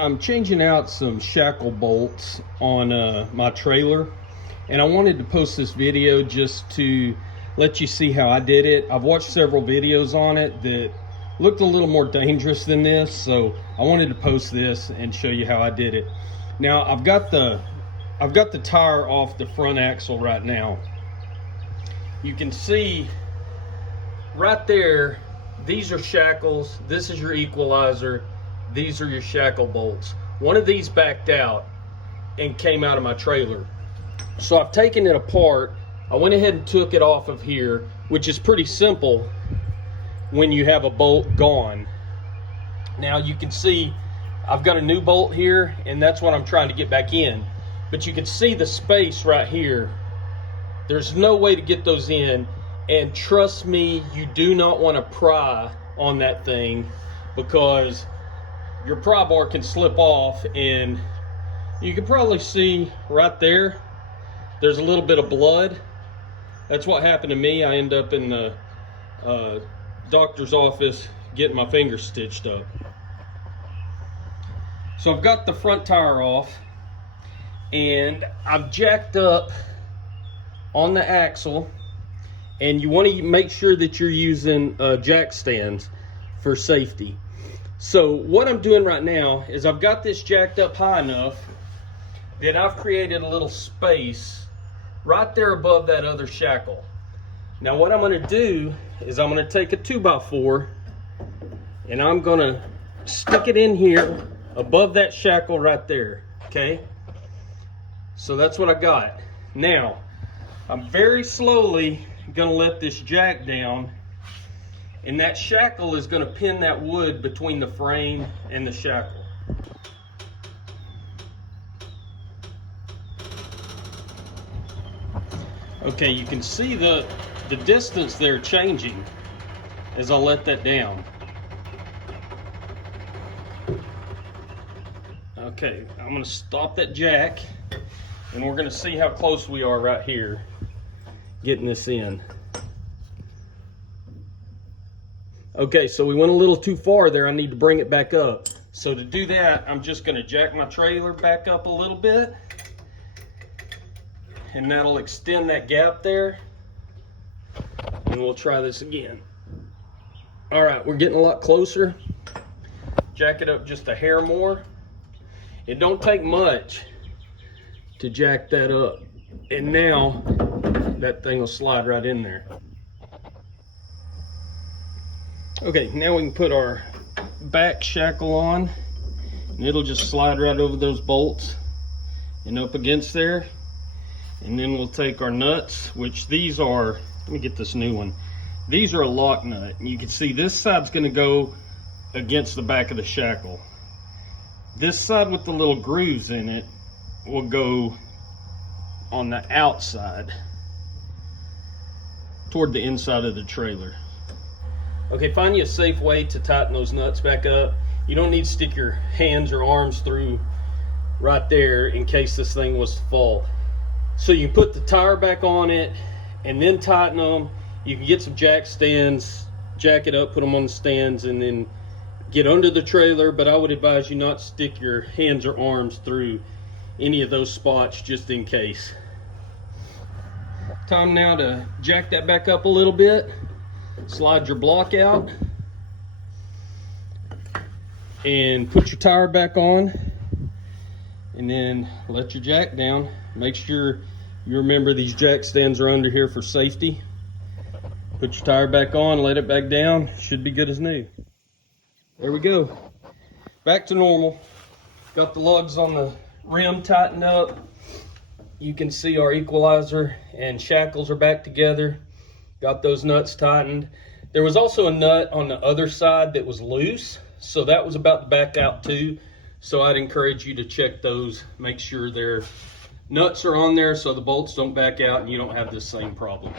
I'm changing out some shackle bolts on my trailer, and I wanted to post this video just to let you see how I did it. I've watched several videos on it that looked a little more dangerous than this, so I wanted to post this and show you how I did it. Now I've got the tire off the front axle right now. You can see right there, these are shackles, this is your equalizer, these are your shackle bolts. One of these backed out and came out of my trailer. So I've taken it apart. I went ahead and took it off of here, which is pretty simple when you have a bolt gone. Now you can see I've got a new bolt here, and that's what I'm trying to get back in. But you can see the space right here. There's no way to get those in, and trust me, you do not want to pry on that thing, because your pry bar can slip off, and you can probably see right there, there's a little bit of blood. That's what happened to me. I end up in the doctor's office getting my finger stitched up. So I've got the front tire off, and I've jacked up on the axle, and you want to make sure that you're using jack stands for safety. So what I'm doing right now is I've got this jacked up high enough that I've created a little space right there above that other shackle. Now what I'm going to do is I'm going to take a 2x4 and I'm going to stick it in here above that shackle right there. Okay, so that's what I got. Now I'm very slowly going to let this jack down, and that shackle is going to pin that wood between the frame and the shackle. Okay, you can see the distance there changing as I let that down. Okay, I'm going to stop that jack, and we're going to see how close we are right here getting this in. Okay, so we went a little too far there. I need to bring it back up. So to do that, I'm just going to jack my trailer back up a little bit, and that'll extend that gap there, and we'll try this again. All right, we're getting a lot closer. Jack it up just a hair more. It don't take much to jack that up, and now that thing will slide right in there. Okay, now we can put our back shackle on, and it'll just slide right over those bolts and up against there. And then we'll take our nuts, which these are, let me get this new one. These are a lock nut, and you can see this side's going to go against the back of the shackle. This side with the little grooves in it will go on the outside toward the inside of the trailer. Okay, find you a safe way to tighten those nuts back up. You don't need to stick your hands or arms through right there in case this thing was to fall. So you put the tire back on it and then tighten them. You can get some jack stands, jack it up, put them on the stands, and then get under the trailer, but I would advise you not stick your hands or arms through any of those spots just in case. Time now to jack that back up a little bit. Slide your block out and put your tire back on, and then let your jack down. Make sure you remember these jack stands are under here for safety. Put your tire back on, let it back down. Should be good as new. There we go. Back to normal. Got the lugs on the rim tightened up. You can see our equalizer and shackles are back together. Got those nuts tightened. There was also a nut on the other side that was loose, so that was about to back out too. So I'd encourage you to check those. Make sure their nuts are on there so the bolts don't back out and you don't have this same problem.